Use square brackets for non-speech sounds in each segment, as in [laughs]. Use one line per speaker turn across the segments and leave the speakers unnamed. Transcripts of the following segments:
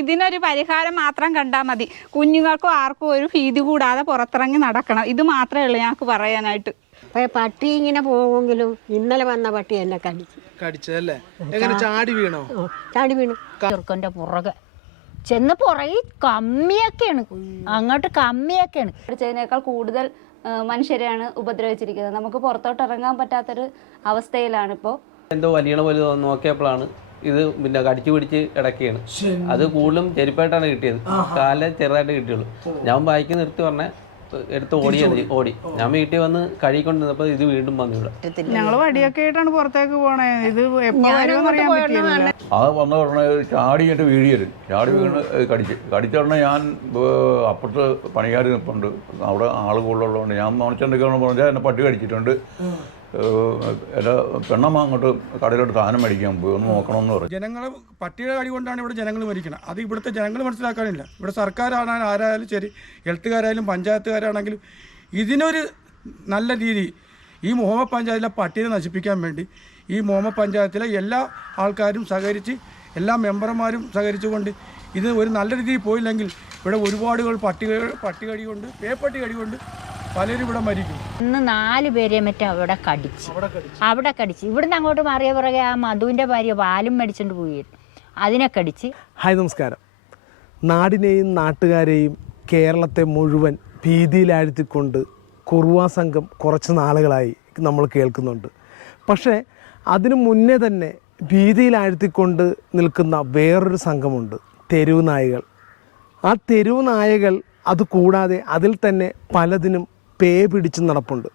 ഇതിനൊരു പരിഹാരം മാത്രം കണ്ടാൽ മതി. കുഞ്ഞുങ്ങൾക്കും ആർക്കും ഒരു ഭീതി കൂടാതെ പുറത്തിറങ്ങി നടക്കണം. ഇത് മാത്രമേ ഉള്ളൂ ഞങ്ങൾക്ക് പറയാനായിട്ട്.
പട്ടി ഇങ്ങനെ പോകുമെങ്കിലും ഇന്നലെ വന്ന പട്ടി എന്നെ കടിച്ചു.
കടിച്ചതല്ലേ? എങ്ങനെ ചാടി വീണോ?
ചാടി വീണു.
ചെറുക്കന്റെ പുറകെ. ചെന്ന് പുറകെ കമ്മിയൊക്കെയാണ്. അങ്ങോട്ട് കമ്മിയൊക്കെയാണ്.
പഠിച്ചതിനേക്കാൾ കൂടുതൽ മനുഷ്യരെയാണ് ഉപദ്രവിച്ചിരിക്കുന്നത്. നമുക്ക് പുറത്തോട്ട് ഇറങ്ങാൻ പറ്റാത്തൊരു അവസ്ഥയിലാണ് ഇപ്പോൾ
എന്തോ വലിയ പോലെ തോന്നുന്നു. നോക്കിയപ്പോഴാണ്. ഇത് പിന്നെ കടിച്ചു പിടിച്ച് ഇടക്കിയാണ് അത് കൂടുതലും ചെരുപ്പായിട്ടാണ് കിട്ടിയത്. കാല ചെറുതായിട്ട് കിട്ടിയുള്ളൂ. ഞാൻ ബൈക്ക് നിർത്തി പറഞ്ഞ എടുത്ത് ഓടിയത് ഓടി. ഞാൻ വീട്ടിൽ വന്ന് കഴുകിക്കൊണ്ടിരുന്നപ്പോ ഇത് വീണ്ടും വന്നു ഇവിടെ.
ഞങ്ങൾ വടിയൊക്കെ ആയിട്ടാണ് പുറത്തേക്ക് പോണേ. ഇത്
അത് വന്ന ഉടനെ ചാടി എന്നിട്ട് വീഴിയത് ചാടി വീണ് കടിച്ച്. കടിച്ച ഉടനെ ഞാൻ അപ്പുറത്ത് പണിക്കാർ നിൽപ്പുണ്ട് അവിടെ ആൾ കൂടുതലുള്ളതുകൊണ്ട് ഞാൻ മണിച്ചെടുക്കണം പറഞ്ഞാൽ എന്നെ പട്ടി കടിച്ചിട്ടുണ്ട്. പെണ്ണമ്മ അങ്ങോട്ട് കടയിലോട്ട് സാധനം മേടിക്കാൻ പോയി ഒന്ന് നോക്കണമെന്ന് പറഞ്ഞു.
ജനങ്ങൾ പട്ടിയുടെ കടി കൊണ്ടാണ് ഇവിടെ ജനങ്ങൾ മരിക്കുന്നത് അത് ഇവിടുത്തെ ജനങ്ങൾ മനസ്സിലാക്കാനില്ല. ഇവിടെ സർക്കാരാണ് ആരായാലും ശരി ഹെൽത്തുകാരായാലും പഞ്ചായത്തുകാരാണെങ്കിലും ഇതിനൊരു നല്ല രീതി ഈ മോമ പഞ്ചായത്തിലെ പട്ടിയെ നശിപ്പിക്കാൻ വേണ്ടി ഈ മോമ പഞ്ചായത്തിലെ എല്ലാ ആൾക്കാരും സഹകരിച്ച് എല്ലാ മെമ്പർമാരും സഹകരിച്ചുകൊണ്ട് ഇത് ഒരു നല്ല രീതിയിൽ പോയില്ലെങ്കിൽ ഇവിടെ ഒരുപാടുകൾ പട്ടികൾ പട്ടികടി കൊണ്ട് പേപ്പട്ടി കടി കൊണ്ട് പലരും ഇവിടെ മരിക്കും.
ഇന്ന് നാല് പേരെ മറ്റേ അവിടെ കടിച്ച്. അവിടെ കടിച്ച്. ഇവിടുന്ന് അങ്ങോട്ട് മാറിയ പിറകെ ആ മധുവിന്റെ ഭാര്യ പാലും മേടിച്ചോണ്ട് പോയി. അതിനെ കടിച്ച്.
ഹായ് നമസ്കാരം. നാടിനെയും നാട്ടുകാരെയും കേരളത്തെ മുഴുവൻ ഭീതിയിലാഴ്ത്തിക്കൊണ്ട് കുറുവാ സംഘം കുറച്ച് നാളുകളായി നമ്മൾ കേൾക്കുന്നുണ്ട്. പക്ഷേ അതിനു മുന്നേ തന്നെ ഭീതിയിലാഴ്ത്തിക്കൊണ്ട് നിൽക്കുന്ന വേറൊരു സംഘമുണ്ട് തെരുവ് നായകൾ. ആ തെരുവ് നായകൾ അത് കൂടാതെ അതിൽ തന്നെ പലതിനും പേ പിടിച്ച് നടപ്പുണ്ട്.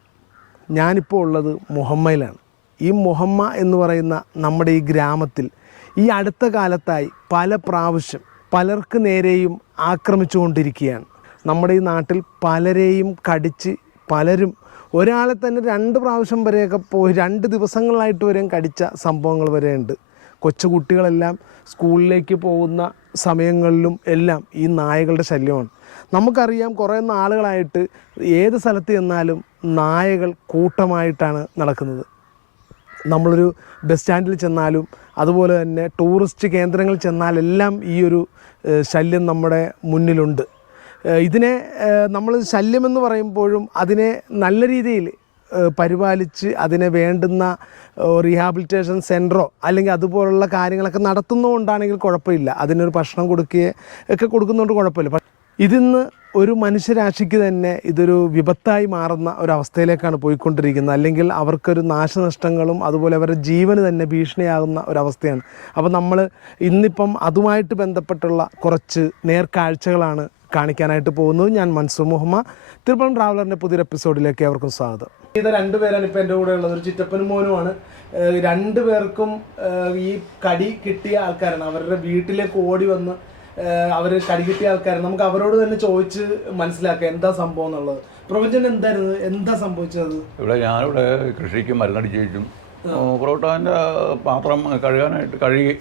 ഞാനിപ്പോൾ ഉള്ളത് മുഹമ്മയിലാണ്. ഈ മുഹമ്മ എന്ന് പറയുന്ന നമ്മുടെ ഈ ഗ്രാമത്തിൽ ഈ അടുത്ത കാലത്തായി പല പ്രാവശ്യം പലർക്ക് നേരെയും ആക്രമിച്ചുകൊണ്ടിരിക്കുകയാണ്. നമ്മുടെ ഈ നാട്ടിൽ പലരെയും കടിച്ച് പലരും ഒരാളെ തന്നെ രണ്ട് പ്രാവശ്യം വരെയൊക്കെ പോയി രണ്ട് ദിവസങ്ങളായിട്ട് വരെയും കടിച്ച സംഭവങ്ങൾ വരെയുണ്ട് കൊച്ചുകുട്ടികളെല്ലാം സ്കൂളിലേക്ക് പോകുന്ന സമയങ്ങളിലും എല്ലാം ഈ നായകളുടെ ശല്യമാണ്. നമുക്കറിയാം കുറേ നാളുകളായിട്ട് ഏത് സ്ഥലത്ത് ചെന്നാലും നായകൾ കൂട്ടമായിട്ടാണ് നടക്കുന്നത്. നമ്മളൊരു ബസ് സ്റ്റാൻഡിൽ ചെന്നാലും അതുപോലെ തന്നെ ടൂറിസ്റ്റ് കേന്ദ്രങ്ങളിൽ ചെന്നാലെല്ലാം ഈ ഒരു ശല്യം നമ്മുടെ മുന്നിലുണ്ട്. ഇതിനെ നമ്മൾ ശല്യമെന്ന് പറയുമ്പോഴും അതിനെ നല്ല രീതിയിൽ പരിപാലിച്ച് അതിനെ വേണ്ടുന്ന റീഹാബിലിറ്റേഷൻ സെന്ററോ അല്ലെങ്കിൽ അതുപോലുള്ള കാര്യങ്ങളൊക്കെ നടത്തുന്നതുകൊണ്ടാണെങ്കിൽ കുഴപ്പമില്ല. അതിനൊരു ഭക്ഷണം കൊടുക്കുകയൊക്കെ കൊടുക്കുന്നതുകൊണ്ട് കുഴപ്പമില്ല. ഇതിന്ന് ഒരു മനുഷ്യരാശിക്ക് തന്നെ ഇതൊരു വിപത്തായി മാറുന്ന ഒരവസ്ഥയിലേക്കാണ് പോയിക്കൊണ്ടിരിക്കുന്നത്. അല്ലെങ്കിൽ അവർക്കൊരു നാശനഷ്ടങ്ങളും അതുപോലെ അവരുടെ ജീവന് തന്നെ ഭീഷണിയാകുന്ന ഒരവസ്ഥയാണ്. അപ്പോൾ നമ്മൾ ഇന്നിപ്പം അതുമായിട്ട് ബന്ധപ്പെട്ടുള്ള കുറച്ച് നേർക്കാഴ്ചകളാണ് കാണിക്കാനായിട്ട് പോകുന്നത്. ഞാൻ മൻസൂർ മുഹമ്മ തിരുപ്പുറം ട്രാവലറിന്റെ പുതിയൊരു എപ്പിസോഡിലേക്ക് അവർക്കും സ്വാഗതം. ഇത് രണ്ടുപേരാണ് ഇപ്പം എന്റെ കൂടെ ഉള്ളത്. ഒരു ചിറ്റപ്പനും മോനുമാണ് രണ്ടുപേർക്കും ഈ കടി കിട്ടിയ ആൾക്കാരാണ്. അവരുടെ വീട്ടിലേക്ക് ഓടി വന്ന് അവർ കരികിട്ടിയ ആൾക്കാർ നമുക്ക് അവരോട് തന്നെ ചോദിച്ച് മനസ്സിലാക്കാം എന്താ സംഭവം എന്നുള്ളത്. പ്രപഞ്ചൻ എന്തായിരുന്നു? എന്താ സംഭവിച്ചത്?
ഇവിടെ ഞാനിവിടെ കൃഷിക്ക് മരുന്നടിച്ച് പൊറോട്ടാന്റെ പാത്രം കഴുകാനായിട്ട് കഴുകി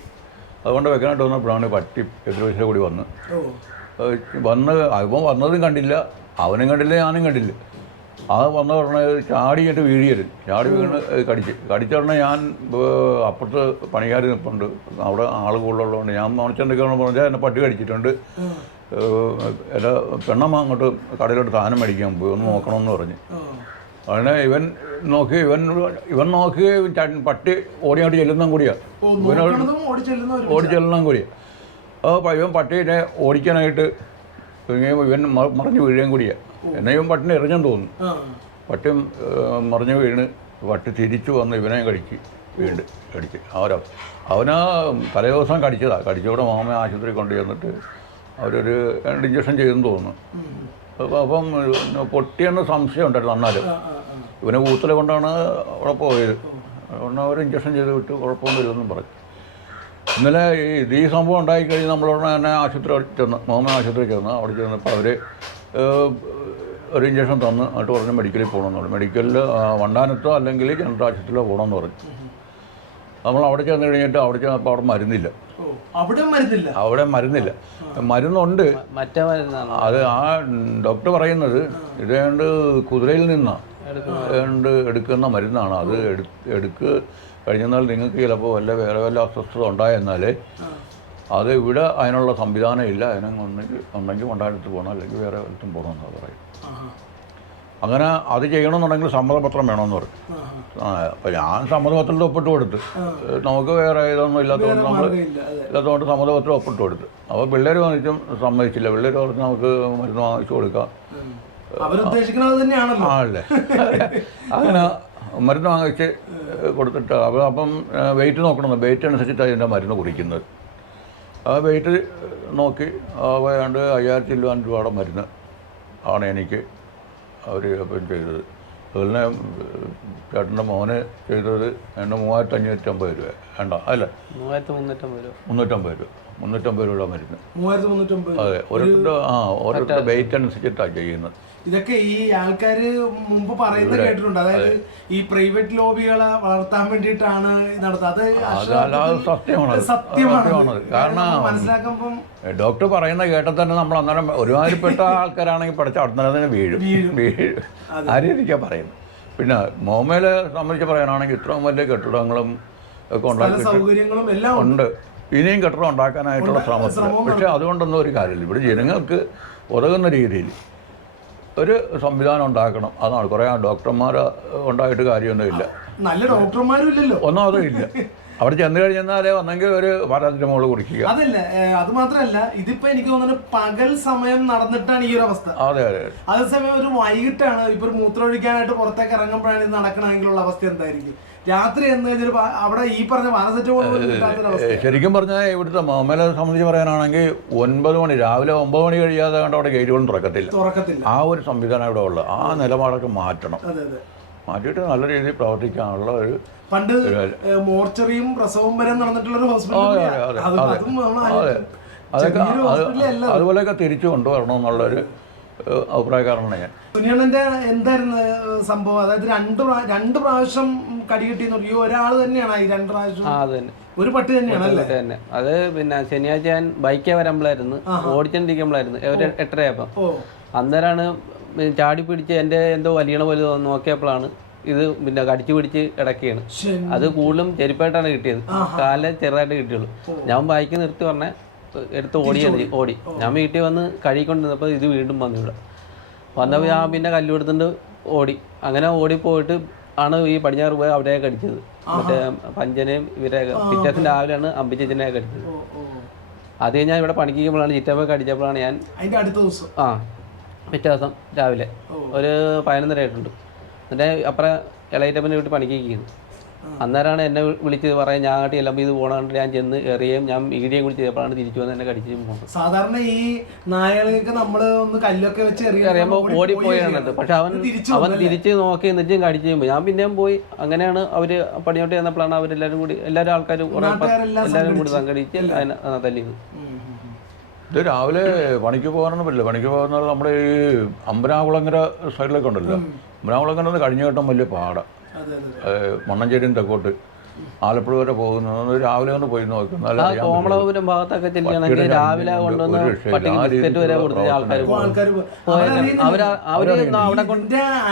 അതുകൊണ്ട് വെക്കാനായിട്ട് വന്നപ്പോഴാണ് പട്ടി എതിർവശം കൂടി വന്ന്. വന്ന് ഇപ്പം വന്നതും കണ്ടില്ല. അവനും കണ്ടില്ല ഞാനും കണ്ടില്ല. അത് വന്ന ഉടനെ ചാടി എന്നിട്ട് വീഴിയത് ചാടി വീണ് കടിച്ച്. കടിച്ച ഉടനെ ഞാൻ അപ്പുറത്ത് പണിക്കാർ നിൽപ്പുണ്ട് അവിടെ ആൾ കൂടുതലുള്ളതുകൊണ്ട് ഞാൻ മണിച്ചെടുക്കണം പറഞ്ഞാൽ എന്നെ പട്ടി കടിച്ചിട്ടുണ്ട്. എന്റെ പെണ്ണമ്മ അങ്ങോട്ട് കടയിലോട്ട് സാധനം മേടിക്കാൻ പോയി. ഒന്ന് നോക്കണമെന്ന് പറഞ്ഞ്. അങ്ങനെ ഇവൻ നോക്കി ഇവൻ ഇവൻ നോക്കി പട്ടി ഓടിയാട്ട് ചെല്ലുന്നതും കൂടിയാ. ഇവനോട്
ഓടി ചെല്ലുന്നതും
ഓടി ചെല്ലണം കൂടിയാ. അപ്പോൾ ഇവൻ പട്ടീനെ ഓടിക്കാനായിട്ട് ഇവൻ മറിഞ്ഞ് വീഴുകയും കൂടിയാ. എന്നെ പട്ടിണി എറിഞ്ഞെന്ന് തോന്നുന്നു. പട്ടി മറിഞ്ഞു വീണ് പട്ടി തിരിച്ചു വന്ന് ഇവനെയും കടിച്ച് വീണ്ട് കടിച്ച്. അവരാ അവനാ തലേ ദിവസം കടിച്ചതാ. കടിച്ചവിടെ മാമ ആശുപത്രി കൊണ്ടു ചെന്നിട്ട് അവരൊരു രണ്ട് ഇഞ്ചക്ഷൻ ചെയ്തെന്ന് തോന്നുന്നു. അപ്പം പൊട്ടിയെന്ന് സംശയം ഉണ്ടായിരുന്നു അന്നാലും. ഇവനെ കൂത്തല കൊണ്ടാണ് അവിടെ പോയത്. അതുകൊണ്ട് അവർ ഇഞ്ചക്ഷൻ ചെയ്ത് വിട്ട് കുഴപ്പമൊന്നും ഇല്ലെന്നും പറഞ്ഞു. ഇന്നലെ ഈ ഇത് ഈ സംഭവം ഉണ്ടായിക്കഴിഞ്ഞ് നമ്മളവിടെ തന്നെ ആശുപത്രി ചെന്ന് മുഹമ്മദ് ആശുപത്രി ചെന്ന് അവിടെ ചെന്നപ്പോൾ അവർ ഒരു ഇഞ്ചക്ഷൻ തന്ന് എന്നിട്ട് പറഞ്ഞ് മെഡിക്കലിൽ പോകണമെന്ന് പറഞ്ഞു. മെഡിക്കലിൽ വണ്ടാനത്തോ അല്ലെങ്കിൽ ജനറൽ ആശുപത്രിയിലോ പോകണമെന്ന് പറഞ്ഞു. നമ്മൾ അവിടെ ചെന്ന് കഴിഞ്ഞിട്ട് അവിടെ ചെന്നപ്പോൾ അവിടെ മരുന്നില്ല.
അവിടെ മരുന്നില്ല?
അവിടെ മരുന്നില്ല. മരുന്നുണ്ട്.
മറ്റേ മരുന്നാണ്?
അത് ആ ഡോക്ടർ പറയുന്നത് ഇതേണ്ട് കുതിരയിൽ നിന്നാണ് ഏണ്ട് എടുക്കുന്ന മരുന്നാണ്. അത് എടു എടുക്ക് കഴിഞ്ഞാൽ നിങ്ങൾക്ക് ചിലപ്പോൾ വല്ല വേറെ വല്ല അസ്വസ്ഥത ഉണ്ടായെന്നാൽ അത് ഇവിടെ അതിനുള്ള സംവിധാനം ഇല്ല. അതിനെ ഒന്നെങ്കിൽ ഒന്നെങ്കിൽ കൊണ്ടാടത്ത് പോകണം. അല്ലെങ്കിൽ വേറെ വലത്തും പോകണം എന്നാണ് പറയും അങ്ങനെ അത് ചെയ്യണമെന്നുണ്ടെങ്കിൽ സമ്മതപത്രം വേണമെന്ന് പറയും. അപ്പം ഞാൻ സമ്മതപത്രത്തിൽ ഒപ്പിട്ട് കൊടുത്ത്. നമുക്ക് വേറെ ഇതൊന്നും ഇല്ലാത്തതുകൊണ്ട് നമ്മൾ ഇല്ലാത്തതുകൊണ്ട് സമ്മതപത്രം ഒപ്പിട്ട് കൊടുത്ത്. അപ്പോൾ പിള്ളേർ വന്നിട്ടും സമ്മതിച്ചില്ല. പിള്ളേർ പറഞ്ഞ് നമുക്ക് മരുന്ന് വാങ്ങിച്ചു കൊടുക്കാം. ആണല്ലേ അങ്ങനെ മരുന്ന് വാങ്ങിച്ച് കൊടുത്തിട്ട്. അപ്പം വെയിറ്റ് നോക്കണം. വെയിറ്റ് അനുസരിച്ചിട്ട് അതിന്റെ മരുന്ന് കുടിക്കുന്നത്. ആ വെയിറ്റ് നോക്കി ഏതാണ്ട് അയ്യായിരത്തി ഇരുപത് രൂപയുടെ മരുന്ന് ആണ് എനിക്ക് അവർ അപ്പം ചെയ്തത്. അതുപോലെ ചേട്ടന്റെ മോന് ചെയ്തത് എന്റെ മൂവായിരത്തി അഞ്ഞൂറ്റമ്പത് രൂപ. വേണ്ട അല്ല.
മൂവായിരത്തി മുന്നൂറ്റമ്പത് രൂപ.
മുന്നൂറ്റമ്പത് രൂപ. മുന്നൂറ്റമ്പത് രൂപയുടെ മരുന്ന്.
മൂവായിരത്തി മുന്നൂറ്റമ്പത്
അതെ ഓരോരുത്തരുടെ ആ ഓരോരുത്തരുടെ വെയിറ്റ് അനുസരിച്ചിട്ടാണ് ചെയ്യുന്നത്.
ഇതൊക്കെ ഈ ആൾക്കാര് മുമ്പ് പറയുന്നത് കേട്ടിട്ടുണ്ട്. അതായത് ഈ പ്രൈവറ്റ് ലോബികളെ വളർത്താൻ വേണ്ടിയിട്ടാണ് നടത്തുന്നത്. സത്യമാണ്.
കാരണം
മനസ്സിലാക്കുമ്പം
ഡോക്ടർ പറയുന്ന കേട്ടാൽ തന്നെ നമ്മൾ അന്നേരം ഒരുമാതിരിപ്പെട്ട [laughs] ആൾക്കാരാണെങ്കിൽ പഠിച്ച അവിടെ തന്നെ വീഴും. വീഴും. ആ രീതിക്കാണ് പറയുന്നത്? പിന്നെ മോമയിലെ സംബന്ധിച്ച് പറയാനാണെങ്കിൽ ഇത്രയും വലിയ കെട്ടിടങ്ങളും ഒക്കെ ഉണ്ടാക്കിയിട്ട്
സൗകര്യങ്ങളും എല്ലാം ഉണ്ട്.
ഇനിയും കെട്ടിടം ഉണ്ടാക്കാനായിട്ടുള്ള ശ്രമം പക്ഷേ അതുകൊണ്ടൊന്നും ഒരു കാര്യമില്ല. ഇവിടെ ജനങ്ങൾക്ക് ഉതകുന്ന രീതിയിൽ ഒരു സംവിധാനം ഉണ്ടാക്കണം. അതാണ്. കുറേ ഡോക്ടർമാർ ഉണ്ടായിട്ട് കാര്യമൊന്നുമില്ല.
നല്ല ഡോക്ടർമാരും ഇല്ലല്ലോ.
ഒന്നാമതും ഇല്ല. [laughs] അവിടെ ചെന്ന് കഴിഞ്ഞാൽ വന്നെങ്കിൽ ഒരു പാരാസിറ്റമോൾ കുടിക്കുക.
അതല്ല അത് മാത്രമല്ല ഇതിപ്പോ എനിക്ക് തോന്നുന്നു പകൽ സമയം നടന്നിട്ടാണ് ഈ ഒരു അവസ്ഥ.
അതെ അതെ
അതേസമയം ഒരു വൈകിട്ടാണ് ഇപ്പൊ മൂത്രമൊഴിക്കാനായിട്ട് പുറത്തേക്ക് ഇറങ്ങുമ്പോഴാണ് ഇത് നടക്കണമെങ്കിലുള്ള അവസ്ഥ എന്തായിരിക്കും? രാത്രി എന്ന് കഴിഞ്ഞാൽ അവിടെ ഈ പറഞ്ഞ പാരസെറ്റമോൾ
ശരിക്കും പറഞ്ഞാൽ ഇവിടുത്തെ മാമലെ സംബന്ധിച്ച് പറയാനാണെങ്കിൽ ഒൻപത് മണി രാവിലെ ഒമ്പത് മണി കഴിയാതെ കണ്ട് അവിടെ ഗേറ്റുകളും തുറക്കത്തില്ല.
തുറക്കത്തില്ല.
ആ ഒരു സംവിധാനം ഇവിടെ ഉള്ളത്. ആ നിലപാടൊക്കെ മാറ്റണം.
അതെ അതെ.
മാറ്റിയിട്ട് നല്ല രീതിയിൽ പ്രവർത്തിക്കാനുള്ള ഒരു
പണ്ട് മോർച്ചറിയും പ്രസവം വരെ നടന്നിട്ടുള്ള ഒരു ഹോസ്പിറ്റൽ
അതൊക്കെ. അതുപോലെയൊക്കെ തിരിച്ചു കൊണ്ടുവരണം എന്നുള്ളൊരു അഭിപ്രായക്കാരനാണ് ഞാൻ.
സുനിയണ്ണന്റെ എന്തായിരുന്നു സംഭവം? അതായത് രണ്ട് രണ്ട് പ്രാവശ്യം കടികിട്ടി ഈ ഒരാൾ തന്നെയാണ് ഈ രണ്ട് പ്രാവശ്യം. ഒരു പട്ടി തന്നെയാണ്
തന്നെ. അത് പിന്നെ ശനിയാഴ്ച ഞാൻ ബൈക്കേ വരുമ്പോഴായിരുന്നു ഓടിച്ചോണ്ടിരിക്കുമ്പോഴായിരുന്നു ഒരു എട്ടരയപ്പം
അന്നേരാണ്
അന്നേരമാണ് ചാടി പിടിച്ച് എന്റെ എന്തോ വലിയണ പോലെ നോക്കിയപ്പോഴാണ് ഇത് പിന്നെ കടിച്ചു പിടിച്ച്
ഇടക്കുകയാണ്.
അത് കൂടുതലും ചെരുപ്പായിട്ടാണ് കിട്ടിയത്. കാല ചെറുതായിട്ട് കിട്ടിയുള്ളൂ. ഞാൻ ബൈക്ക് നിർത്തി പറഞ്ഞ എടുത്ത് ഓടിയത് ഓടി. ഞാൻ വീട്ടിൽ വന്ന് കഴുകിക്കൊണ്ടിരുന്നപ്പോൾ ഇത് വീണ്ടും വന്നു ഇവിടെ. വന്നപ്പോൾ ഞാൻ പിന്നെ കല്ലുകൊടുത്തിട്ട് ഓടി. അങ്ങനെ ഓടിപ്പോയിട്ട് ആണ് ഈ പടിഞ്ഞാറ് പോയി അവിടെയൊക്കെ കടിച്ചത്. മറ്റേ പഞ്ചനെയും ഇവരെ പിറ്റേസിന് രാവിലെയാണ് അമ്പിച്ചനെ കടിച്ചത്. അത് കഴിഞ്ഞാൽ ഇവിടെ പണിക്കുമ്പോഴാണ് ചിറ്റമ്മ കടിച്ചപ്പോഴാണ് ഞാൻ ആ പിറ്റേ ദിവസം രാവിലെ ഒരു പതിനൊന്നര ആയിട്ടുണ്ട്. എന്നിട്ട് അപ്പുറം ഇളയിറ്റപ്പനെ വീട്ടിൽ പണിക്കുന്നു അന്നേരമാണ് എന്നെ വിളിച്ച് പറയാൻ ഞാൻ അങ്ങോട്ട് എല്ലാം ഇത് പോകണോണ്ട് ഞാൻ ചെന്ന് എറിയും ഞാൻ ഈടിയും കൂടി ചെയ്തപ്പോഴാണ് തിരിച്ചു വന്ന് എന്നെ കടിച്ചു പോകുന്നത്
സാധാരണ ഈ നായകൾക്ക് നമ്മൾ ഒന്ന് കല്ലൊക്കെ വെച്ച്
അറിയുമ്പോൾ ഓടിപ്പോയാണ് പക്ഷെ അവൻ അവൻ തിരിച്ച് നോക്കി നിന്നും കടിച്ചു ചെയ്യുമ്പോൾ ഞാൻ പിന്നെയും പോയി അങ്ങനെയാണ് അവർ പണിയോട്ട് ചെന്നപ്പോഴാണ് അവരെല്ലാരും കൂടി എല്ലാവരും
ആൾക്കാരും
എല്ലാവരും കൂടി സംഘടിച്ച്. തല്ലിയത്.
ഇത് രാവിലെ പണിക്ക് പോകാനൊന്നും പറ്റില്ല. പണിക്ക് പോകുന്നത് നമ്മുടെ ഈ അമ്പനാകുളങ്ങര സൈഡിലൊക്കെ ഉണ്ടല്ലോ. അമ്പനാകുളങ്ങര കഴിഞ്ഞ ഘട്ടം വലിയ പാട.
അതെ അതെ
മണ്ണഞ്ചേരിയും തെക്കോട്ട്. ആലപ്പുഴ വരെ പോകുന്നത് രാവിലെ ഒന്ന് പോയി നോക്കും.
കോമളപുരം ഭാഗത്തൊക്കെ ചെല്ലുകയാണെങ്കിൽ രാവിലെ കൊണ്ടുവന്ന് ബിസ്ക്കറ്റ് വരെ കൊടുത്ത ആൾക്കാർ
അവർ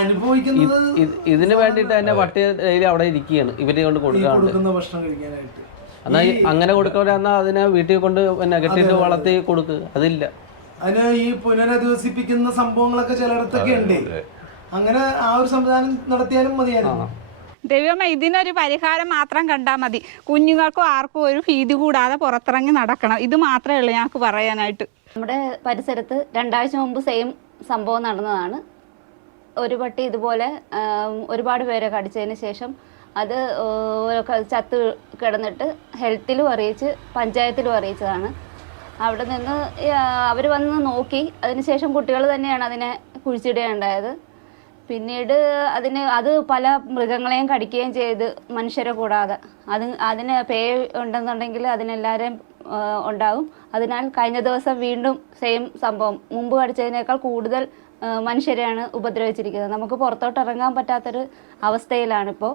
അനുഭവിക്കുന്നത്
ഇത് ഇതിന് വേണ്ടിയിട്ട് തന്നെ പട്ടിയ ഡെയിലി അവിടെ ഇരിക്കുകയാണ്. ഇവരെ കൊണ്ട് കൊടുക്കാറുണ്ട്.
കൊടുക്കുന്ന ഭക്ഷണം കഴിക്കാനായിട്ട്.
എന്നാൽ അങ്ങനെ കൊടുക്കാതെ അതിനെ വീട്ടിൽ കൊണ്ട് പിന്നെ കെട്ടിട്ട് വളർത്തി കൊടുക്ക്. അതില്ല.
അതിന് ഈ പുനരധിവസിപ്പിക്കുന്ന സംഭവങ്ങളൊക്കെ ചിലയിടത്തൊക്കെ ഉണ്ട്. അങ്ങനെ ആ ഒരു സംവിധാനം നടത്തിയാലും മതിയായിരുന്നു.
ദൈവമേ ഇതിനൊരു പരിഹാരം മാത്രം കണ്ടാൽ മതി. കുഞ്ഞുങ്ങൾക്കും ആർക്കും ഒരു ഭീതി കൂടാതെ പുറത്തിറങ്ങി നടക്കണം. ഇത് മാത്രമേ ഉള്ളൂ ഞങ്ങൾക്ക് പറയാനായിട്ട്.
നമ്മുടെ പരിസരത്ത് രണ്ടാഴ്ച മുമ്പ് സെയിം സംഭവം നടന്നതാണ്. ഒരു പട്ടി ഇതുപോലെ ഒരുപാട് പേരെ കടിച്ചതിന് ശേഷം അത് ചത്ത് കിടന്നിട്ട് ഹെൽത്തിലും അറിയിച്ച് പഞ്ചായത്തിലും അറിയിച്ചതാണ്. അവിടെ നിന്ന് അവർ വന്ന് നോക്കി. അതിനുശേഷം കുട്ടികൾ തന്നെയാണ് അതിനെ കുഴിച്ചിടുകയുണ്ടായത് പിന്നീട് അതിന് അത് പല മൃഗങ്ങളെയും കടിക്കുകയും ചെയ്ത് മനുഷ്യരെ കൂടാതെ. അത് അതിന് പേ ഉണ്ടെന്നുണ്ടെങ്കിൽ അതിനെല്ലാവരെയും ഉണ്ടാവും. അതിനാൽ കഴിഞ്ഞ ദിവസം വീണ്ടും സെയിം സംഭവം. മുമ്പ് കടിച്ചതിനേക്കാൾ കൂടുതൽ മനുഷ്യരെയാണ് ഉപദ്രവിച്ചിരിക്കുന്നത്. നമുക്ക് പുറത്തോട്ട് ഇറങ്ങാൻ പറ്റാത്തൊരു അവസ്ഥയിലാണിപ്പോൾ.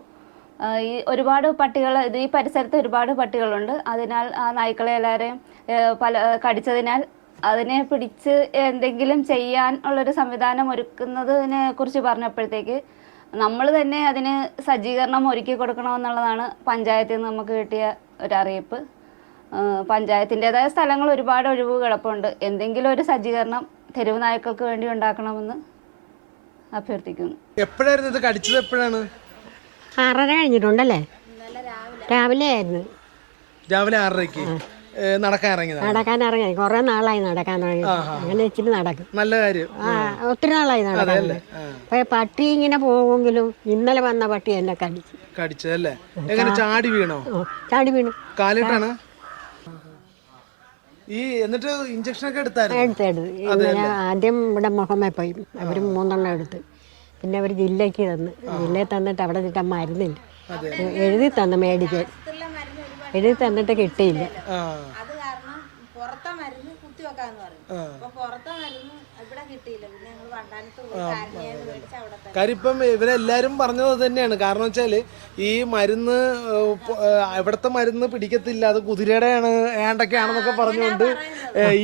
ഈ ഒരുപാട് പട്ടികൾ ഇത് ഈ പരിസരത്ത് ഒരുപാട് പട്ടികളുണ്ട്. അതിനാൽ ആ നായ്ക്കളെ എല്ലാവരെയും പല കടിച്ചതിനാൽ അതിനെ പിടിച്ച് എന്തെങ്കിലും ചെയ്യാൻ ഉള്ളൊരു സംവിധാനം ഒരുക്കുന്നതിനെ കുറിച്ച് പറഞ്ഞപ്പോഴത്തേക്ക് നമ്മൾ തന്നെ അതിന് സജ്ജീകരണം ഒരുക്കി കൊടുക്കണമെന്നുള്ളതാണ് പഞ്ചായത്തിൽ നിന്ന് നമുക്ക് കിട്ടിയ ഒരറിയിപ്പ് പഞ്ചായത്തിന്റെതായ സ്ഥലങ്ങൾ ഒരുപാട് ഒഴിവ് കിടപ്പുണ്ട്. എന്തെങ്കിലും ഒരു സജ്ജീകരണം തെരുവ് നായ്ക്കൾക്ക് വേണ്ടി ഉണ്ടാക്കണമെന്ന് അഭ്യർത്ഥിക്കുന്നു.
എപ്പോഴായിരുന്നു ഇത് കടിച്ചത്? എപ്പോഴാണ്?
ആറര കഴിഞ്ഞിട്ടുണ്ടല്ലേ? രാവിലെ. ആയിരുന്നു.
രാവിലെ ആറരയ്ക്ക്. നടക്കാൻ ഇറങ്ങി
നടക്കാൻ ഇറങ്ങി. കുറേ നാളായി നടക്കാൻ തുടങ്ങി. അങ്ങനെ ഇച്ചിരി നടക്കും.
നല്ല കാര്യം.
ആ ഒത്തിരി നാളായി നടക്കാൻ അപ്പൊ പട്ടി ഇങ്ങനെ പോകുമെങ്കിലും ഇന്നലെ വന്ന പട്ടി എന്നെ കടിച്ചു.
കടിച്ചതല്ലേ എങ്ങനെ ചാടി വീണോ?
ചാടി വീണു.
കാലിട്ടാണ്? ഈ എന്നിട്ട് ഇഞ്ചക്ഷൻ ഒക്കെ എടുത്തായിരുന്നു?
എടുത്തെടുത്ത് ആദ്യം ഇവിടെ മുഖമേ പോയി. അവർ മൂന്നെണ്ണം എടുത്ത്. പിന്നെ അവർ ജില്ലയ്ക്ക് തന്ന്. ജില്ലയിൽ തന്നിട്ട് അവിടെ നിന്നിട്ട് മരുന്നില്ല. എഴുതി തന്ന മേടിക്കാൻ എഴുതി തന്നിട്ട് കിട്ടിയില്ല.
ആ.
അത് കാരണം പുറത്തെ മരുന്ന് കുത്തിവെക്കാന്ന് പറഞ്ഞു. അപ്പൊ പുറത്തെ മരുന്ന് ഇവിടെ കിട്ടിയില്ല. പിന്നെ ഞങ്ങൾ വണ്ടാനത്ത് പോയി കാരണിയാന്ന് മേടിച്ച് അവിടെ
കാര്യം ഇപ്പം ഇവരെല്ലാവരും പറഞ്ഞത് തന്നെയാണ്. കാരണം വെച്ചാൽ ഈ മരുന്ന് ഇവിടുത്തെ മരുന്ന് പിടിക്കത്തില്ല. അത് കുതിരയുടെയാണ് ഏണ്ടൊക്കെയാണെന്നൊക്കെ പറഞ്ഞുകൊണ്ട്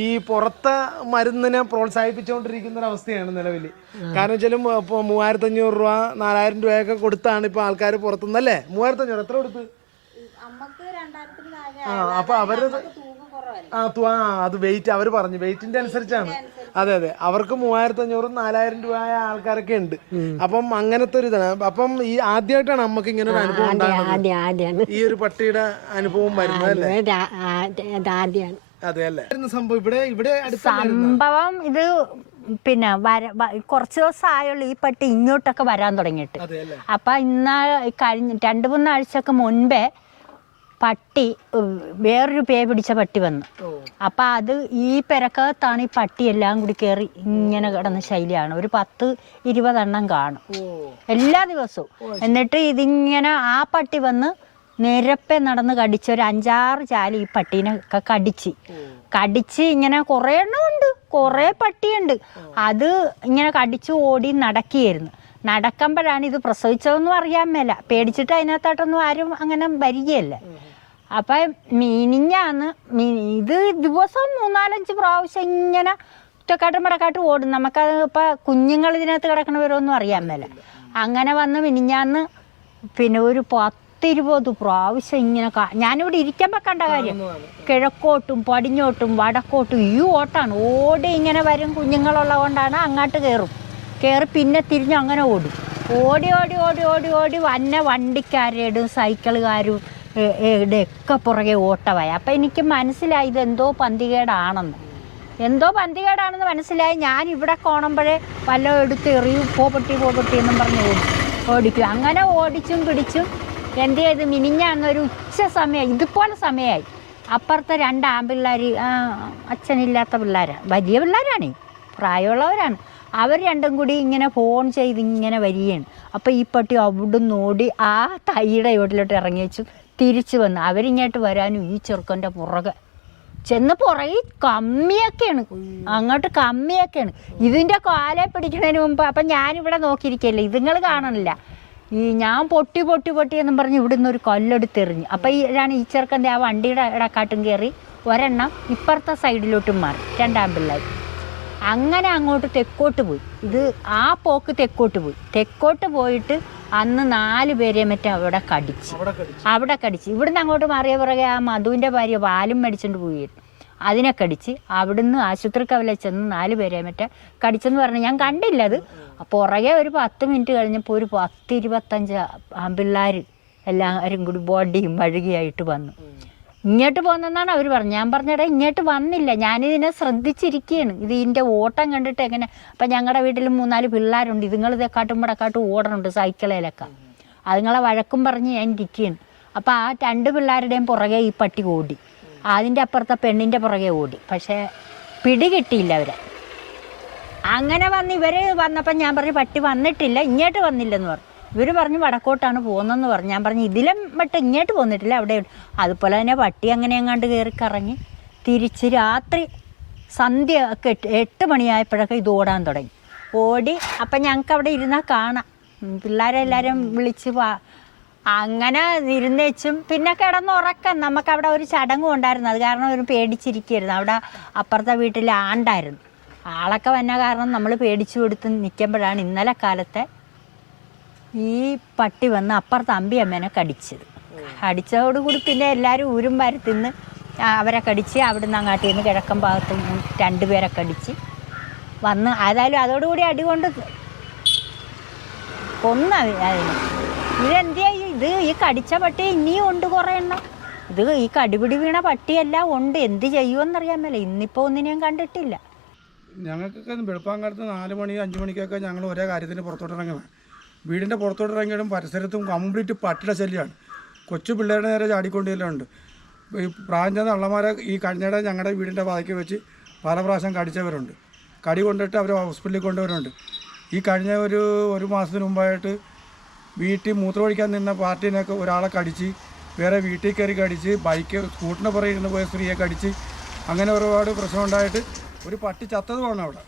ഈ പുറത്തെ മരുന്നിനെ പ്രോത്സാഹിപ്പിച്ചുകൊണ്ടിരിക്കുന്ന ഒരു അവസ്ഥയാണ് നിലവിൽ കാരണം വെച്ചാലും ഇപ്പോൾ മൂവായിരത്തഞ്ഞൂറ് രൂപ നാലായിരം രൂപയൊക്കെ കൊടുത്താണ് ഇപ്പോൾ ആൾക്കാർ പുറത്തുനിന്നല്ലേ? അല്ലേ മൂവായിരത്തഞ്ഞൂറ് എത്ര കൊടുത്ത്? ആ അപ്പോൾ തു- ആ അത് വെയിറ്റ് അവർ പറഞ്ഞു. വെയിറ്റിന്റെ അനുസരിച്ചാണ്. അതെ അതെ. അവർക്ക് മൂവായിരത്തി അഞ്ഞൂറും നാലായിരം രൂപ ആയ ആൾക്കാരൊക്കെ ഉണ്ട്. അപ്പം അങ്ങനത്തെ ഒരു ഇതാണ്. അപ്പം ഈ ആദ്യമായിട്ടാണ് നമുക്ക് ഇങ്ങനെ ഒരു അനുഭവം ഉണ്ടാകുന്നത്. ഈ ഒരു പട്ടിയുടെ അനുഭവം വരുന്നത് അല്ലേ? അതെ അല്ലേ? സംഭവം? ഇവിടെ ഇവിടെ
സംഭവം ഇത് പിന്നെ വര കുറച്ച് ദിവസം ആയുള്ളൂ ഈ പട്ടി ഇങ്ങോട്ടൊക്കെ വരാൻ തുടങ്ങിയിട്ട്.
അതെ അല്ലേ?
അപ്പം ഇന്ന് കഴിഞ്ഞ രണ്ട് മൂന്നാഴ്ചക്ക് മുൻപേ പട്ടി വേറൊരു പേ പിടിച്ച പട്ടി വന്നു. അപ്പം അത് ഈ പെരക്കകത്താണ് ഈ പട്ടി എല്ലാം കൂടി കയറി ഇങ്ങനെ കിടന്ന ശൈലിയാണ്. ഒരു പത്ത് ഇരുപതെണ്ണം കാണും. എല്ലാ ദിവസവും. എന്നിട്ട് ഇതിങ്ങനെ ആ പട്ടി വന്ന് നിരപ്പെ നടന്ന് കടിച്ച് ഒരു അഞ്ചാറ് ചാൽ ഈ പട്ടീനെ ഒക്കെ കടിച്ച്. കടിച്ച് ഇങ്ങനെ കുറേ എണ്ണം ഉണ്ട്. കുറേ പട്ടിയുണ്ട്. അത് ഇങ്ങനെ കടിച്ചു ഓടി നടക്കുകയായിരുന്നു. നടക്കുമ്പോഴാണ് ഇത് പ്രസവിച്ചതെന്നും അറിയാൻ മേല. പേടിച്ചിട്ട് അതിനകത്തോട്ടൊന്നും ആരും അങ്ങനെ വരികയല്ല. അപ്പം മീനിഞ്ഞാന്ന് ഇത് ദിവസം മൂന്നാലഞ്ച് പ്രാവശ്യം ഇങ്ങനെ ഒറ്റക്കാട്ടും മടക്കാട്ടും ഓടും. നമുക്കത് ഇപ്പം കുഞ്ഞുങ്ങൾ ഇതിനകത്ത് കിടക്കണവരൊന്നും അറിയാൻ മേല. അങ്ങനെ വന്ന് മിനിഞ്ഞാന്ന് പിന്നെ ഒരു പത്തിരുപത് പ്രാവശ്യം ഇങ്ങനെ ഞാനിവിടെ ഇരിക്കുമ്പോൾ കണ്ട കാര്യം. കിഴക്കോട്ടും പടിഞ്ഞോട്ടും വടക്കോട്ടും ഈ ഓട്ടാണ്. ഓടി ഇങ്ങനെ വരും കുഞ്ഞുങ്ങളുള്ളത് കൊണ്ടാണ് അങ്ങോട്ട് കയറും കയറി പിന്നെ തിരിഞ്ഞ് അങ്ങനെ ഓടും. ഓടി ഓടി ഓടി ഓടി ഓടി. വന്ന വണ്ടിക്കാരേടും സൈക്കിളുകാരും ഒക്കെ പുറകെ ഓട്ടമായി അപ്പം എനിക്ക് മനസ്സിലായി ഇതെന്തോ പന്തികേടാണെന്ന്. എന്തോ പന്തികേടാണെന്ന് മനസ്സിലായി. ഞാൻ ഇവിടെ കോണുമ്പോഴേ വല്ലതും എടുത്ത് എറിയും. പോപട്ടി പോപട്ടി എന്നും പറഞ്ഞ് ഓടി. ഓടിക്കും. അങ്ങനെ ഓടിച്ചും പിടിച്ചും എന്ത് ചെയ്ത്? മിനിഞ്ഞാന്നൊരു ഉച്ച സമയം ഇതുപോലെ സമയമായി അപ്പുറത്തെ രണ്ട് ആൺപിള്ളേർ അച്ഛനില്ലാത്ത പിള്ളേരാണ് വലിയ പിള്ളേരാണ്. പ്രായമുള്ളവരാണ്. അവർ രണ്ടും കൂടി ഇങ്ങനെ ഫോൺ ചെയ്ത് ഇങ്ങനെ വരികയാണ്. അപ്പോൾ ഈ പട്ടി അവിടുന്ന് ഓടി ആ തൈയുടെ ചോട്ടിലോട്ട് ഇറങ്ങി വെച്ചു. തിരിച്ചു വന്ന് അവരിങ്ങോട്ട് വരാനും ഈ ചെറുക്കന്റെ പുറകെ. ചെന്ന് പുറകിൽ കമ്മിയൊക്കെയാണ്. അങ്ങോട്ട് കമ്മിയൊക്കെയാണ്. ഇതിന്റെ കാലെ പിടിക്കുന്നതിന് മുമ്പ് അപ്പം ഞാനിവിടെ നോക്കിയിരിക്കല്ലേ? ഇതുങ്ങൾ കാണണില്ല. ഈ ഞാൻ പൊട്ടി പൊട്ടി പൊട്ടി എന്നും പറഞ്ഞ് ഇവിടുന്ന് ഒരു കൊല്ലെടുത്തെറിഞ്ഞു അപ്പം ഈ ഇതാണ് ഈ ചെറുക്കന്റെ ആ വണ്ടിയുടെ ഇടക്കാട്ടും കയറി ഒരെണ്ണം ഇപ്പുറത്തെ സൈഡിലോട്ടും മാറി. രണ്ടാം പിള്ളേർ അങ്ങനെ അങ്ങോട്ട് തെക്കോട്ട് പോയി. ഇത് ആ പോക്ക് തെക്കോട്ട് പോയി. തെക്കോട്ട് പോയിട്ട് അന്ന് നാല് പേരെ മറ്റേ അവിടെ കടിച്ച്. അവിടെ കടിച്ച്. ഇവിടുന്ന് അങ്ങോട്ട് മാറിയ പുറകെ ആ മധുവിന്റെ ഭാര്യ പാലും മേടിച്ചുകൊണ്ട് പോയി അതിനെ കടിച്ച് അവിടുന്ന് ആശുപത്രി കവല ചെന്ന് നാല് പേരെ മറ്റേ കടിച്ചെന്ന് പറഞ്ഞു. ഞാൻ കണ്ടില്ല അത്. പുറകെ ഒരു പത്ത് മിനിറ്റ് കഴിഞ്ഞപ്പോൾ ഒരു പത്ത് ഇരുപത്തഞ്ച് ആൺപിള്ളേർ എല്ലാവരും കൂടി ബോഡിയും മഴുകിയായിട്ട് വന്നു. ഇങ്ങോട്ട് പോകുന്നതെന്നാണ് അവർ പറഞ്ഞത്. ഞാൻ പറഞ്ഞടേ ഇങ്ങോട്ട് വന്നില്ല. ഞാനിതിനെ ശ്രദ്ധിച്ചിരിക്കുകയാണ് ഇത് ഇതിന്റെ ഓട്ടം കണ്ടിട്ട് എങ്ങനെ അപ്പം ഞങ്ങളുടെ വീട്ടിൽ മൂന്നാൽ പിള്ളേരുണ്ട്. ഇതുങ്ങൾ കാട്ടും പടക്കാട്ടും ഓടണുണ്ട് സൈക്കിളിലൊക്കെ. അതുങ്ങളെ വഴക്കും പറഞ്ഞ് ഞാൻ ഇരിക്കുകയാണ് അപ്പോൾ ആ രണ്ട് പിള്ളേരുടെയും പുറകെ ഈ പട്ടി ഓടി. അതിന്റെ അപ്പുറത്തെ പെണ്ണിന്റെ പുറകെ ഓടി. പക്ഷേ പിടി കിട്ടിയില്ല അവരെ. അങ്ങനെ വന്ന് ഇവർ വന്നപ്പം ഞാൻ പറഞ്ഞു പട്ടി വന്നിട്ടില്ല. ഇങ്ങോട്ട് വന്നില്ലെന്ന് പറഞ്ഞു. ഇവർ പറഞ്ഞു വടക്കോട്ടാണ് പോകുന്നതെന്ന് പറഞ്ഞു. ഞാൻ പറഞ്ഞു ഇതിലും മട്ട് ഇങ്ങോട്ട് പോന്നിട്ടില്ല അവിടെ അതുപോലെ തന്നെ പട്ടി അങ്ങനെ എങ്ങാണ്ട് കയറി കറങ്ങി തിരിച്ച് രാത്രി സന്ധ്യ ഒക്കെ എട്ട് എട്ട് മണിയായപ്പോഴൊക്കെ ഇത് ഓടാൻ തുടങ്ങി. ഓടി അപ്പം ഞങ്ങൾക്ക് അവിടെ ഇരുന്നാൽ കാണാം. പിള്ളേരെല്ലാവരും വിളിച്ച് പാ അങ്ങനെ ഇരുന്നേച്ചും പിന്നെ കിടന്നുറക്കം നമുക്കവിടെ ഒരു ചടങ്ങും ഉണ്ടായിരുന്നു. അത് കാരണം ഒരു പേടിച്ചിരിക്കുകയായിരുന്നു. അവിടെ അപ്പുറത്തെ വീട്ടിൽ ആണ്ടായിരുന്നു. ആളൊക്കെ വന്ന കാരണം നമ്മൾ പേടിച്ചു കൊടുത്ത് നിൽക്കുമ്പോഴാണ് ഇന്നലെ കാലത്തെ ഈ പട്ടി വന്ന് അപ്പുറത്ത് അമ്പി അമ്മേനെ കടിച്ചത്. കടിച്ചതോടുകൂടി പിന്നെ എല്ലാവരും ഊരും വാരി തിന്ന് അവരെ കടിച്ച് അവിടുന്ന് അങ്ങാട്ടിൽ നിന്ന് കിഴക്കൻ ഭാഗത്ത് രണ്ടുപേരെ കടിച്ച് വന്ന് ഏതായാലും അതോടുകൂടി അടികൊണ്ട് കൊന്ന അതിന്. ഇതെന്തിയാ? ഇത് ഈ കടിച്ച പട്ടി ഇനിയും ഉണ്ട് കുറേ എണ്ണം. ഇത് ഈ കടിപിടി വീണ പട്ടിയെല്ലാം ഉണ്ട്. എന്ത് ചെയ്യുമെന്നറിയാൻ മേല. ഇന്നിപ്പോൾ ഒന്നിനെയും കണ്ടിട്ടില്ല.
ഞങ്ങൾക്കൊക്കെ വെളുപ്പാങ്കാലത്ത് നാല് മണി അഞ്ച് മണിക്കൊക്കെ ഞങ്ങൾ ഒരേ കാര്യത്തിന് പുറത്തോട്ട് ഇറങ്ങണം വീടിന്റെ പുറത്തോട്ട് ഇറങ്ങിയാലും പരിസരത്തും കംപ്ലീറ്റ് പട്ടിട ശല്യമാണ് കൊച്ചു പിള്ളേരുടെ നേരെ ചാടിക്കൊണ്ടില്ലുണ്ട് ഈ പ്രായം ചെന്ന തള്ളമാരെ ഈ കഴിഞ്ഞിടെ ഞങ്ങളുടെ വീടിന്റെ വാതിക്ക് വെച്ച് പല പ്രാവശ്യം കടിച്ചവരുണ്ട്. കടി കൊണ്ടിട്ട് അവർ ഹോസ്പിറ്റലിൽ കൊണ്ടുവരുന്നുണ്ട്. ഈ കഴിഞ്ഞ ഒരു ഒരു മാസത്തിന് മുമ്പായിട്ട് വീട്ടിൽ മൂത്രമൊഴിക്കാൻ നിന്ന പാർട്ടീനെയൊക്കെ ഒരാളെ കടിച്ച് വേറെ വീട്ടിൽ കയറി കടിച്ച് ബൈക്ക് സ്കൂട്ടറിന് പുറകെ ഇരുന്ന് പോയ സ്ത്രീയെ കടിച്ച് അങ്ങനെ ഒരുപാട് പ്രശ്നമുണ്ടായിട്ട് ഒരു പട്ടി ചത്തതുമാണ് അവിടെ.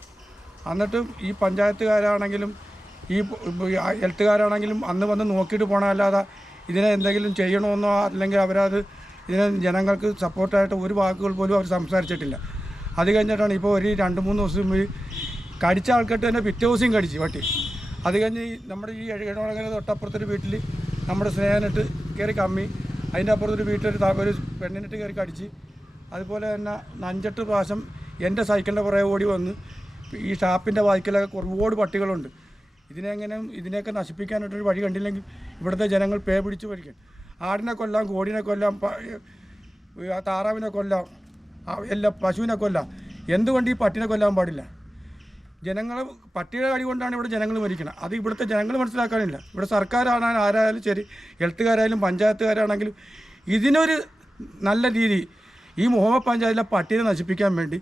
എന്നിട്ടും ഈ പഞ്ചായത്തുകാരാണെങ്കിലും ഈ ഹെൽത്തുകാരാണെങ്കിലും അന്ന് വന്ന് നോക്കിയിട്ട് പോകണമല്ലാതെ ഇതിനെ എന്തെങ്കിലും ചെയ്യണമെന്നോ അല്ലെങ്കിൽ അവരത് ഇതിനെ ജനങ്ങൾക്ക് സപ്പോർട്ടായിട്ട് ഒരു വാക്കുകൾ പോലും അവർ സംസാരിച്ചിട്ടില്ല. അത് കഴിഞ്ഞിട്ടാണ് ഇപ്പോൾ ഒരു രണ്ട് മൂന്ന് ദിവസം മുമ്പ് കടിച്ച ആൾക്കാട്ട് തന്നെ പിറ്റേ ദിവസം കടിച്ച് വട്ടി അത് കഴിഞ്ഞ് നമ്മുടെ ഈ എഴുകണങ്ങനെ തൊട്ടപ്പുറത്തൊരു വീട്ടിൽ നമ്മുടെ സ്നേഹനിട്ട് കയറി കമ്മി. അതിന്റെ അപ്പുറത്തൊരു വീട്ടിലൊരു ഒരു പെണ്ണിനിട്ട് കയറി കടിച്ച്. അതുപോലെ തന്നെ അഞ്ചെട്ട് പ്രാവശ്യം എന്റെ സൈക്കിളിന്റെ പുറകെ ഓടി വന്ന് ഈ ഷാപ്പിന്റെ വായിക്കലൊക്കെ ഒരുപാട് പട്ടികളുണ്ട്. ഇതിനെങ്ങനെ ഇതിനെയൊക്കെ നശിപ്പിക്കാനായിട്ടൊരു വഴി കണ്ടില്ലെങ്കിൽ ഇവിടുത്തെ ജനങ്ങൾ പേ പിടിച്ച് പഠിക്കും ആടിനെ കൊല്ലാം കോടിനെ കൊല്ലാം താറാവിനെ കൊല്ലാം എല്ലാം പശുവിനെ കൊല്ലാം. എന്തുകൊണ്ട് ഈ പട്ടിനെ കൊല്ലാൻ പാടില്ല? ജനങ്ങൾ പട്ടിയുടെ കടി കൊണ്ടാണ് ഇവിടെ ജനങ്ങൾ മരിക്കുന്നത് അത് ഇവിടുത്തെ ജനങ്ങൾ മനസ്സിലാക്കാനില്ല. ഇവിടെ സർക്കാരാണ് ആരായാലും ശരി ഹെൽത്തുകാരായാലും പഞ്ചായത്തുകാരാണെങ്കിലും ഇതിനൊരു നല്ല രീതി ഈ മോമ പഞ്ചായത്തിലെ പട്ടിയെ നശിപ്പിക്കാൻ വേണ്ടി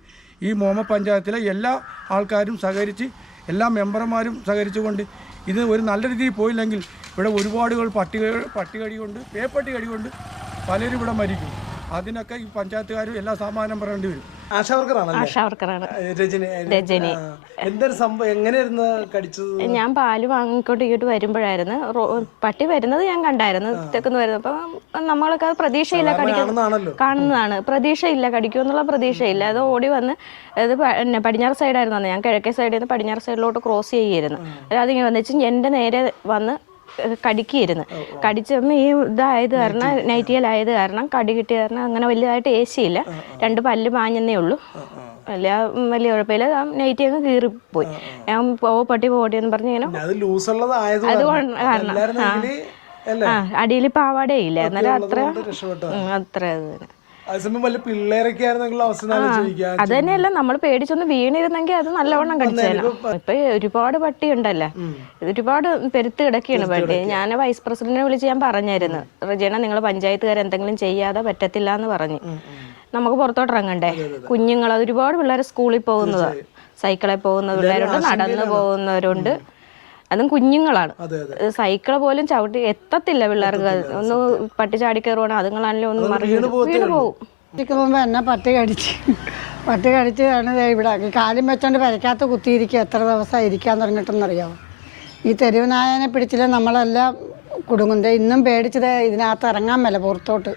ഈ മോമ പഞ്ചായത്തിലെ എല്ലാ ആൾക്കാരും സഹകരിച്ച് എല്ലാ മെമ്പർമാരും സഹകരിച്ചുകൊണ്ട് ഇത് ഒരു നല്ല രീതിയിൽ പോയില്ലെങ്കിൽ ഇവിടെ ഒരുപാടുകൾ പട്ടികൾ പട്ടികടി കൊണ്ട് പേപ്പട്ടി കടി കൊണ്ട് പലരും ഇവിടെ മരിക്കും. അതിനൊക്കെ ഈ പഞ്ചായത്തുകാരും എല്ലാ സമ്മാനം പറയേണ്ടി വരും.
രജനി. എന്തൊരു സംഭവം? എങ്ങനെയായിരുന്നു കടിച്ചത്?
ഞാൻ പാൽ വാങ്ങിക്കോട്ട് ഇങ്ങോട്ട് വരുമ്പോഴായിരുന്നു. പട്ടി വരുന്നത് ഞാൻ കണ്ടായിരുന്നു. തെക്കുന്ന് വരുന്നത്. അപ്പം നമ്മളൊക്കെ അത് പ്രതീക്ഷയില്ല കാണുന്നതാണ്. പ്രതീക്ഷയില്ല കടിക്കും എന്നുള്ള പ്രതീക്ഷയില്ല. അത് ഓടി വന്ന് അത് പിന്നെ പടിഞ്ഞാറ് സൈഡായിരുന്നു ഞാൻ കിഴക്കേ സൈഡിൽ നിന്ന് പടിഞ്ഞാറ് സൈഡിലോട്ട് ക്രോസ് ചെയ്യായിരുന്നു അതിങ്ങനെ വന്നിച്ച് എന്റെ നേരെ വന്ന് കടിക്കിയിരുന്നു. കടിച്ചപ്പോൾ ഈ ഇതായത് കാരണം നൈറ്റിയലായത് കാരണം കടി കിട്ടിയ കാരണം അങ്ങനെ വലുതായിട്ട് ഏശിയില്ല രണ്ട് പല്ല് പാഞ്ഞെന്നേ ഉള്ളൂ. വലിയ വലിയ കുഴപ്പമില്ല. നൈറ്റി അങ്ങ് കീറിപ്പോയി. ഞാൻ പോ പട്ടി പോട്ടി എന്ന് പറഞ്ഞു ഇങ്ങനെ
അത്
കാരണം. അടിയിൽ പാവാടേ ഇല്ല എന്നാലും അത്ര അത്ര ഇത് തന്നെ.
അതേസമയം വല്ല പിള്ളേരൊക്കെ ആയിരുന്നെങ്കിൽ അവസ്ഥ ഒന്ന്
അത് തന്നെയല്ല നമ്മൾ പേടിച്ചൊന്ന് വീണിരുന്നെങ്കിൽ അത് നല്ലവണ്ണം കടിച്ചേനെ ഇപ്പൊ ഒരുപാട് പട്ടി ഉണ്ടല്ലോ ഒരുപാട് പെരുത്ത് കിടക്കുകയാണ് പട്ടി. ഞാൻ വൈസ് പ്രസിഡന്റിനെ വിളിച്ച് ഞാൻ പറഞ്ഞായിരുന്നു. റജന നിങ്ങൾ പഞ്ചായത്തുകാർ എന്തെങ്കിലും ചെയ്യാതെ പറ്റത്തില്ല എന്ന് പറഞ്ഞു. നമുക്ക് പുറത്തോട്ട് ഇറങ്ങണ്ടേ? കുഞ്ഞുങ്ങൾ അത് ഒരുപാട് പിള്ളേർ സ്കൂളിൽ പോകുന്നതാ. സൈക്കിളിൽ പോകുന്ന പിള്ളേരുണ്ട് നടന്നു പോകുന്നവരുണ്ട്. അതും കുഞ്ഞുങ്ങളാണ്. സൈക്കിൾ പോലും ചവിട്ടി എത്തത്തില്ല പിള്ളേർക്ക്. ഒന്ന് പട്ടി ചാടി കയറുവാണെങ്കിൽ അതുങ്ങളാണെങ്കിലും ഒന്ന് മറിഞ്ഞു വീണ് പോകും
എന്നെ പട്ടി കടിച്ച് പട്ടി കടിച്ചാണ് ആണ് ഇവിടെ. കാലും വെച്ചോണ്ട് വരയ്ക്കാത്ത കുത്തിയിരിക്കുക എത്ര ദിവസം ഇരിക്കാൻ തുടങ്ങിയിട്ടെന്നറിയാമോ ഈ തെരുവ് നായനെ പിടിച്ചില്ല നമ്മളെല്ലാം കുടുങ്ങുന്നത് ഇന്നും പേടിച്ചത് ഇതിനകത്ത് ഇറങ്ങാൻ മേല പുറത്തോട്ട്.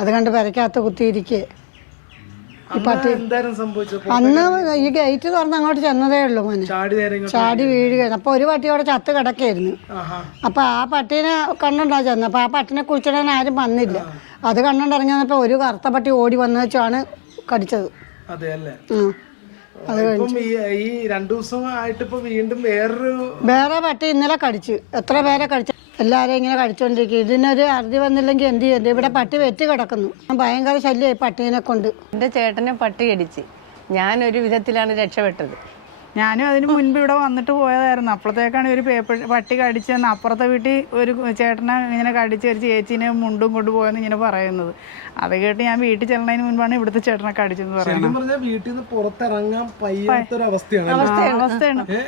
അത് കണ്ട് പരക്കാത്ത കുത്തിയിരിക്കുക ഈ പട്ടി
എന്തായിരുന്നു സംഭവിച്ചത്
അന്ന് ഈ ഗേറ്റ് തുറന്ന് അങ്ങോട്ട് ചെന്നതേ ഉള്ളൂ മോനെ.
ചാടി
വീഴുകയാണ് അപ്പൊ ഒരു പട്ടി അവിടെ ചത്ത് കിടക്കായിരുന്നു അപ്പൊ ആ പട്ടീനെ കണ്ണുണ്ടാ ചെന്ന. അപ്പൊ ആ പട്ടിനെ കുഴിച്ചിടാൻ ആരും വന്നില്ല. അത് കണ്ടുണ്ടിറങ്ങിയപ്പോൾ ഒരു കറുത്ത പട്ടി ഓടി വന്നു വെച്ചാണ് കടിച്ചത്.
അതെ അല്ലേ. ഇപ്പം ഈ രണ്ടു ദിവസം ആയിട്ട് ഇപ്പൊ വീണ്ടും വേറൊരു
വേറെ പട്ടി ഇന്നലെ കടിച്ചു. എത്ര പേരെ കടിച്ചു? എല്ലാവരും ഇങ്ങനെ കടിച്ചോണ്ടിരിക്കും ഇതിനൊരു അറുതി വന്നില്ലെങ്കിൽ എന്ത് ചെയ്യും? ഇവിടെ പട്ടി വെറ്റി കിടക്കുന്നു. ഭയങ്കര ശല്യമായി പട്ടീനെ കൊണ്ട്.
എന്റെ ചേട്ടനെ പട്ടി ഞാൻ ഒരു വിധത്തിലാണ് രക്ഷപ്പെട്ടത്.
ഞാനും അതിന് മുൻപ് ഇവിടെ വന്നിട്ട് പോയതായിരുന്നു. അപ്പോഴത്തേക്കാണ് ഒരു പേപ്പർ പട്ടി കടിച്ചെന്ന് അപ്പുറത്തെ വീട്ടിൽ ഒരു ചേട്ടനെ ഇങ്ങനെ കടിച്ച് ഒരു ചേച്ചീനെ മുണ്ടും കൊണ്ടുപോയെന്ന് ഇങ്ങനെ പറയുന്നത്. അത് കേട്ട് ഞാൻ വീട്ടിൽ ചെല്ലണതിന് മുൻപാണ് ഇവിടുത്തെ ചേട്ടനെ കടിച്ചെന്ന് പറയുന്നത്.
വീട്ടിൽ നിന്ന് പുറത്തിറങ്ങാൻ പയ്യാത്തൊരു അവസ്ഥയാണ്
അവസ്ഥയാണ്.
ഏ,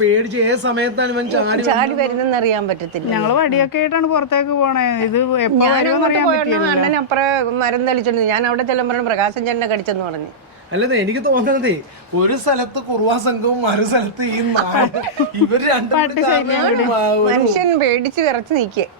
പേടിച്ച് ഏത് സമയത്താണ് ചാടി
ചാടി വരുന്നെന്ന് അറിയാൻ പറ്റത്തില്ല.
ഞങ്ങൾ വടിയൊക്കെ ആയിട്ടാണ് പുറത്തേക്ക് പോണേ. ഇത് എപ്പോ
ഞാൻ
വരുമെന്ന്
അങ്ങോട്ട്
അറിയാൻ
പോയപ്പോൾ
പറ്റില്ല
അണ്ണൻ അപ്പുറം മരുന്ന് തെളിച്ചിട്ടുണ്ട് ഞാൻ അവിടെ ചെല്ലുമ്പോൾ പ്രകാശൻ ചേട്ടനെ കടിച്ചെന്ന് പറഞ്ഞു.
അല്ലെന്നേ എനിക്ക് തോന്നുന്നത് ഒരു സ്ഥലത്ത് കുറുവാ സംഘവും മറു സ്ഥലത്ത് ഈ നാട് [laughs] ഇവർ രണ്ടും
പേടിച്ച് വിറച്ച് നിൽക്കുക